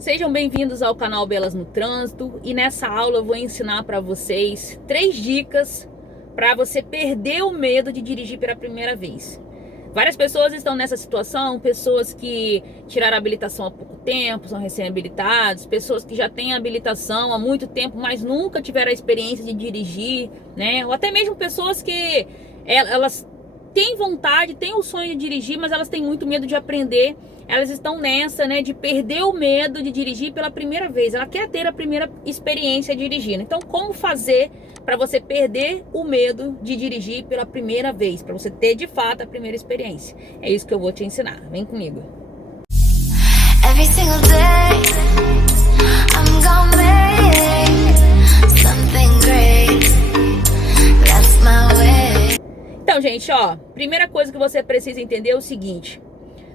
Sejam bem-vindos ao canal Belas no Trânsito, e nessa aula eu vou ensinar para vocês 3 dicas para você perder o medo de dirigir pela primeira vez. Várias pessoas estão nessa situação, pessoas que tiraram a habilitação há pouco tempo, são recém-habilitados, pessoas que já têm habilitação há muito tempo, mas nunca tiveram a experiência de dirigir, né? Ou até mesmo pessoas que elas têm vontade, têm o sonho de dirigir, mas elas têm muito medo de aprender. Elas estão nessa, né, de perder o medo de dirigir pela primeira vez. Ela quer ter a primeira experiência dirigindo. Então, como fazer para você perder o medo de dirigir pela primeira vez? Para você ter, de fato, a primeira experiência. É isso que eu vou te ensinar. Vem comigo. Every single day, I'm gonna make something great. That's my way. Então, gente, ó, primeira coisa que você precisa entender é o seguinte: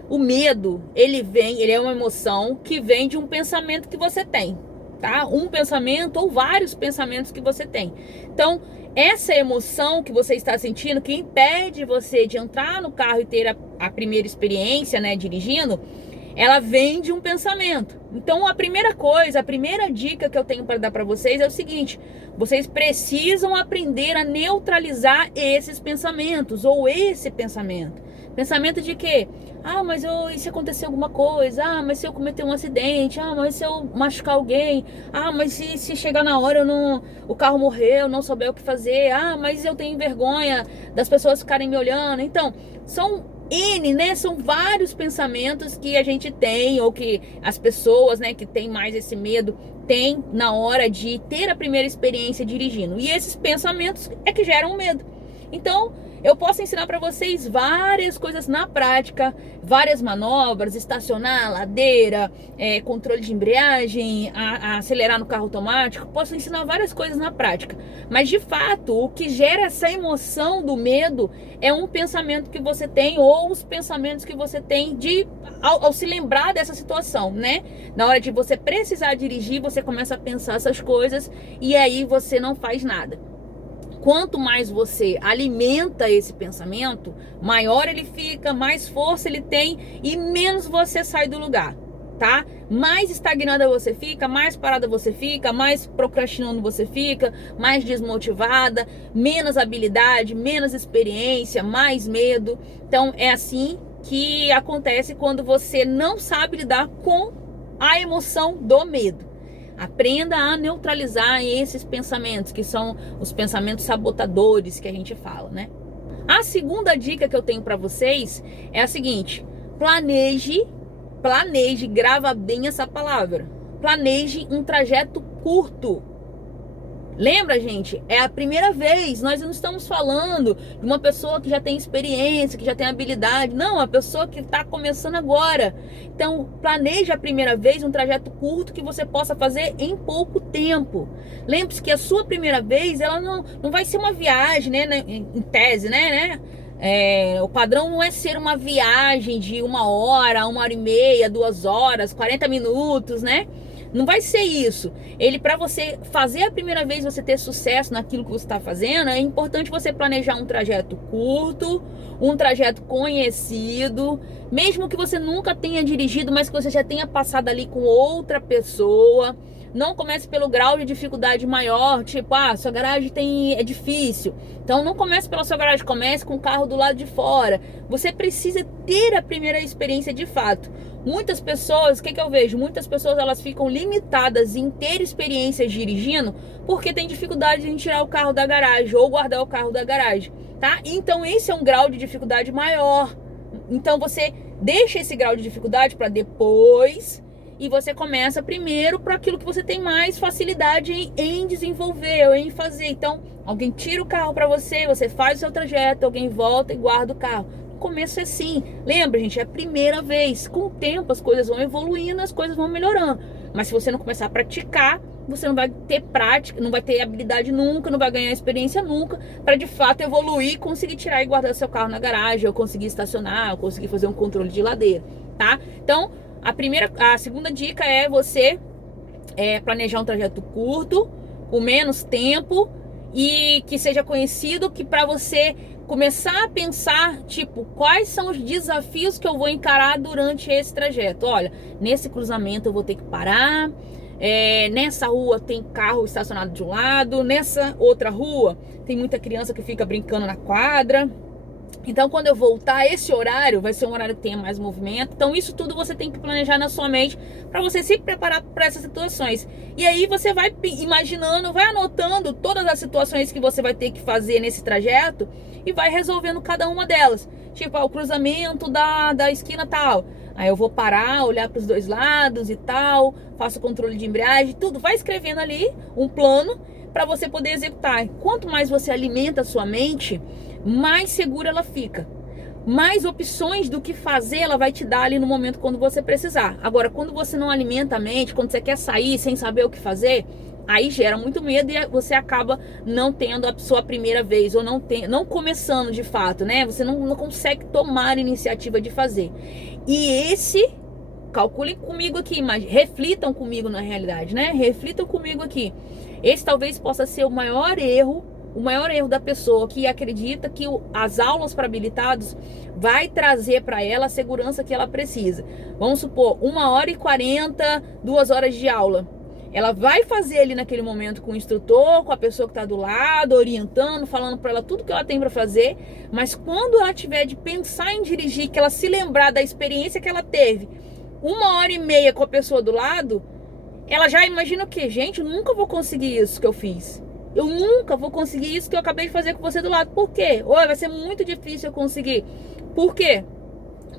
o medo, ele é uma emoção que vem de um pensamento que você tem, tá? Um pensamento ou vários pensamentos que você tem. Então, essa emoção que você está sentindo, que impede você de entrar no carro e ter a primeira experiência, né, dirigindo, ela vem de um pensamento. Então, a primeira coisa, a primeira dica que eu tenho para dar para vocês é o seguinte: vocês precisam aprender a neutralizar esses pensamentos ou esse pensamento. Pensamento de quê? Ah, mas e se acontecer alguma coisa? Ah, mas se eu cometer um acidente? Ah, mas se eu machucar alguém? Ah, mas se chegar na hora o carro morreu, eu não souber o que fazer? Ah, mas eu tenho vergonha das pessoas ficarem me olhando. Então, são né? São vários pensamentos que a gente tem, ou que as pessoas, né, que tem mais esse medo, tem na hora de ter a primeira experiência dirigindo. E esses pensamentos é que geram medo. Então, eu posso ensinar para vocês várias coisas na prática, várias manobras, estacionar, ladeira, controle de embreagem, a acelerar no carro automático. Posso ensinar várias coisas na prática. Mas, de fato, o que gera essa emoção do medo é um pensamento que você tem, ou os pensamentos que você tem ao se lembrar dessa situação, né? Na hora de você precisar dirigir, você começa a pensar essas coisas e aí você não faz nada. Quanto mais você alimenta esse pensamento, maior ele fica, mais força ele tem e menos você sai do lugar, tá? Mais estagnada você fica, mais parada você fica, mais procrastinando você fica, mais desmotivada, menos habilidade, menos experiência, mais medo. Então é assim que acontece quando você não sabe lidar com a emoção do medo. Aprenda a neutralizar esses pensamentos, que são os pensamentos sabotadores que a gente fala, né? A segunda dica que eu tenho para vocês é a seguinte: planeje, grava bem essa palavra. Planeje um trajeto curto. Lembra, gente? É a primeira vez. Nós não estamos falando de uma pessoa que já tem experiência, que já tem habilidade. Não, a pessoa que está começando agora. Então, planeje a primeira vez um trajeto curto que você possa fazer em pouco tempo. Lembre-se que a sua primeira vez, ela não vai ser uma viagem, né? Em tese, né? O padrão não é ser uma viagem de 1 hora, 1 hora e meia, 2 horas, 40 minutos, né? Não vai ser isso. Para você fazer a primeira vez, você ter sucesso naquilo que você está fazendo, é importante você planejar um trajeto curto, um trajeto conhecido, mesmo que você nunca tenha dirigido, mas que você já tenha passado ali com outra pessoa. Não comece pelo grau de dificuldade maior, tipo, sua garagem é difícil. Então não comece pela sua garagem, comece com o carro do lado de fora. Você precisa ter a primeira experiência de fato. Muitas pessoas, o que eu vejo? Muitas pessoas, elas ficam limitadas em ter experiências dirigindo porque tem dificuldade em tirar o carro da garagem ou guardar o carro da garagem, tá? Então esse é um grau de dificuldade maior. Então você deixa esse grau de dificuldade para depois e você começa primeiro para aquilo que você tem mais facilidade em desenvolver ou em fazer. Então, alguém tira o carro para você, você faz o seu trajeto, alguém volta e guarda o carro. Começo é assim. Lembra, gente, é a primeira vez. Com o tempo as coisas vão evoluindo, as coisas vão melhorando. Mas se você não começar a praticar, você não vai ter prática, não vai ter habilidade nunca, não vai ganhar experiência nunca, para de fato evoluir, conseguir tirar e guardar seu carro na garagem, ou conseguir estacionar, ou conseguir fazer um controle de ladeira, tá? Então, a segunda dica é você planejar um trajeto curto, com menos tempo, e que seja conhecido, que para você começar a pensar, tipo, quais são os desafios que eu vou encarar durante esse trajeto. Olha, nesse cruzamento eu vou ter que parar, nessa rua tem carro estacionado de um lado, nessa outra rua tem muita criança que fica brincando na quadra. Então, quando eu voltar, esse horário vai ser um horário que tenha mais movimento. Então, isso tudo você tem que planejar na sua mente para você se preparar para essas situações. E aí você vai imaginando, vai anotando todas as situações que você vai ter que fazer nesse trajeto e vai resolvendo cada uma delas. Tipo, o cruzamento da esquina tal. Aí eu vou parar, olhar para os dois lados e tal, faço controle de embreagem, tudo. Vai escrevendo ali um plano para você poder executar. Quanto mais você alimenta a sua mente, mais segura ela fica. Mais opções do que fazer ela vai te dar ali no momento quando você precisar. Agora, quando você não alimenta a mente, quando você quer sair sem saber o que fazer, aí gera muito medo e você acaba não tendo a sua primeira vez, ou não começando de fato, né? Você não consegue tomar a iniciativa de fazer. E calculem comigo aqui, mas reflitam comigo na realidade, né? Reflitam comigo aqui. Esse talvez possa ser o maior erro da pessoa que acredita que as aulas para habilitados vai trazer para ela a segurança que ela precisa. Vamos supor, 1h40, 2 horas de aula. Ela vai fazer ali naquele momento com o instrutor, com a pessoa que está do lado, orientando, falando para ela tudo que ela tem para fazer. Mas quando ela tiver de pensar em dirigir, que ela se lembrar da experiência que ela teve, 1h30 com a pessoa do lado, ela já imagina o quê? Gente, eu nunca vou conseguir isso que eu fiz. Eu nunca vou conseguir isso que eu acabei de fazer com você do lado. Por quê? Oi, vai ser muito difícil eu conseguir. Por quê?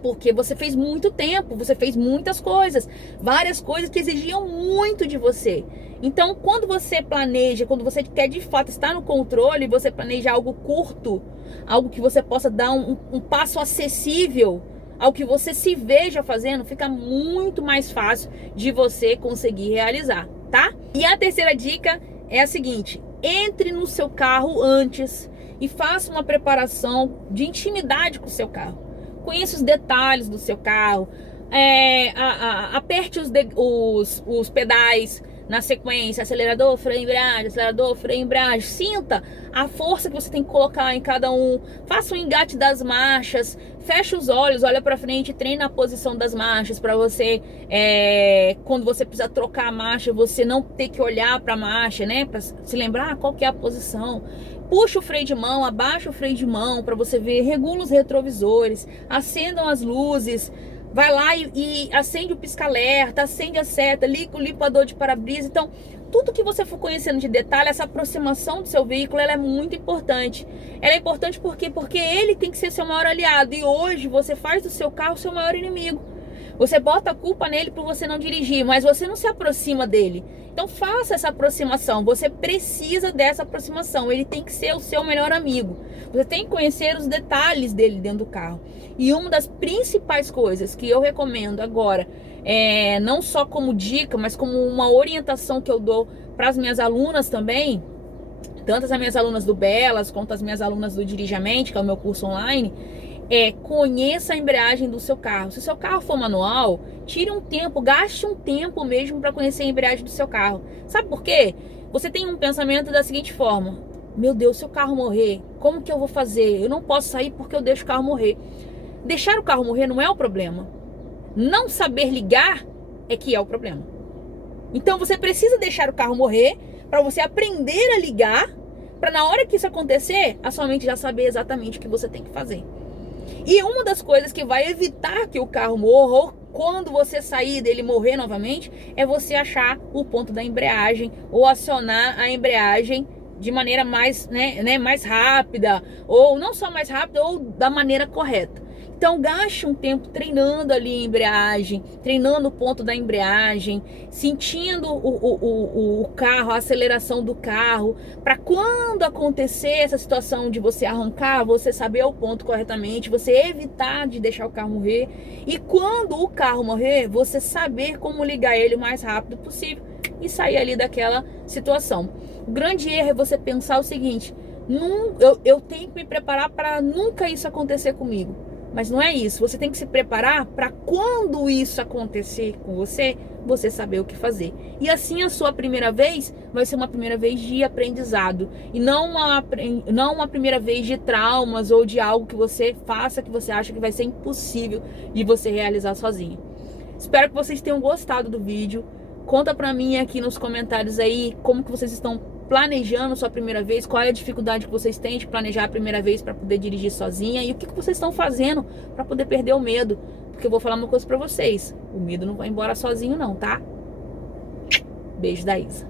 Porque você fez muito tempo, você fez muitas coisas, várias coisas que exigiam muito de você. Então, quando você planeja, quando você quer de fato estar no controle, você planeja algo curto, algo que você possa dar um passo acessível ao que você se veja fazendo, fica muito mais fácil de você conseguir realizar, tá? E a terceira dica é a seguinte: entre no seu carro antes e faça uma preparação de intimidade com o seu carro. Conheça os detalhes do seu carro, aperte os pedais na sequência, acelerador, freio, embreagem, sinta a força que você tem que colocar em cada um, faça o engate das marchas, feche os olhos, olha para frente, treine a posição das marchas para você, quando você precisar trocar a marcha, você não ter que olhar para a marcha, né, para se lembrar qual que é a posição. Puxa o freio de mão, abaixa o freio de mão para você ver, regula os retrovisores, acendam as luzes, vai lá e acende o pisca-alerta, acende a seta, liga o limpador de para-brisa. Então, tudo que você for conhecendo de detalhe, essa aproximação do seu veículo, ela é muito importante. Ela é importante porque ele tem que ser seu maior aliado. E hoje você faz do seu carro seu maior inimigo. Você bota a culpa nele por você não dirigir, mas você não se aproxima dele. Então faça essa aproximação, você precisa dessa aproximação, ele tem que ser o seu melhor amigo. Você tem que conhecer os detalhes dele dentro do carro. E uma das principais coisas que eu recomendo agora, não só como dica, mas como uma orientação que eu dou para as minhas alunas também, tanto as minhas alunas do Belas, quanto as minhas alunas do Dirige-a-Mente, que é o meu curso online, conheça a embreagem do seu carro. Se o seu carro for manual, tire um tempo, gaste um tempo mesmo para conhecer a embreagem do seu carro. Sabe por quê? Você tem um pensamento da seguinte forma: meu Deus, se o carro morrer, como que eu vou fazer? Eu não posso sair porque eu deixo o carro morrer. Deixar o carro morrer não é o problema. Não saber ligar é que é o problema. Então você precisa deixar o carro morrer para você aprender a ligar, para na hora que isso acontecer, a sua mente já saber exatamente o que você tem que fazer. E uma das coisas que vai evitar que o carro morra, ou quando você sair dele morrer novamente, é você achar o ponto da embreagem ou acionar a embreagem de maneira mais, mais rápida, ou não só mais rápida, ou da maneira correta. Então gaste um tempo treinando ali a embreagem, treinando o ponto da embreagem, sentindo o carro, a aceleração do carro, para quando acontecer essa situação de você arrancar, você saber o ponto corretamente, você evitar de deixar o carro morrer, e quando o carro morrer, você saber como ligar ele o mais rápido possível e sair ali daquela situação. O grande erro é você pensar o seguinte: eu tenho que me preparar para nunca isso acontecer comigo. Mas não é isso. Você tem que se preparar para quando isso acontecer com você, você saber o que fazer. E assim a sua primeira vez vai ser uma primeira vez de aprendizado. E não uma primeira vez de traumas ou de algo que você faça que você acha que vai ser impossível de você realizar sozinho. Espero que vocês tenham gostado do vídeo. Conta pra mim aqui nos comentários aí como que vocês estão planejando sua primeira vez, qual é a dificuldade que vocês têm de planejar a primeira vez para poder dirigir sozinha e o que vocês estão fazendo para poder perder o medo. Porque eu vou falar uma coisa pra vocês, o medo não vai embora sozinho não, tá? Beijo da Isa.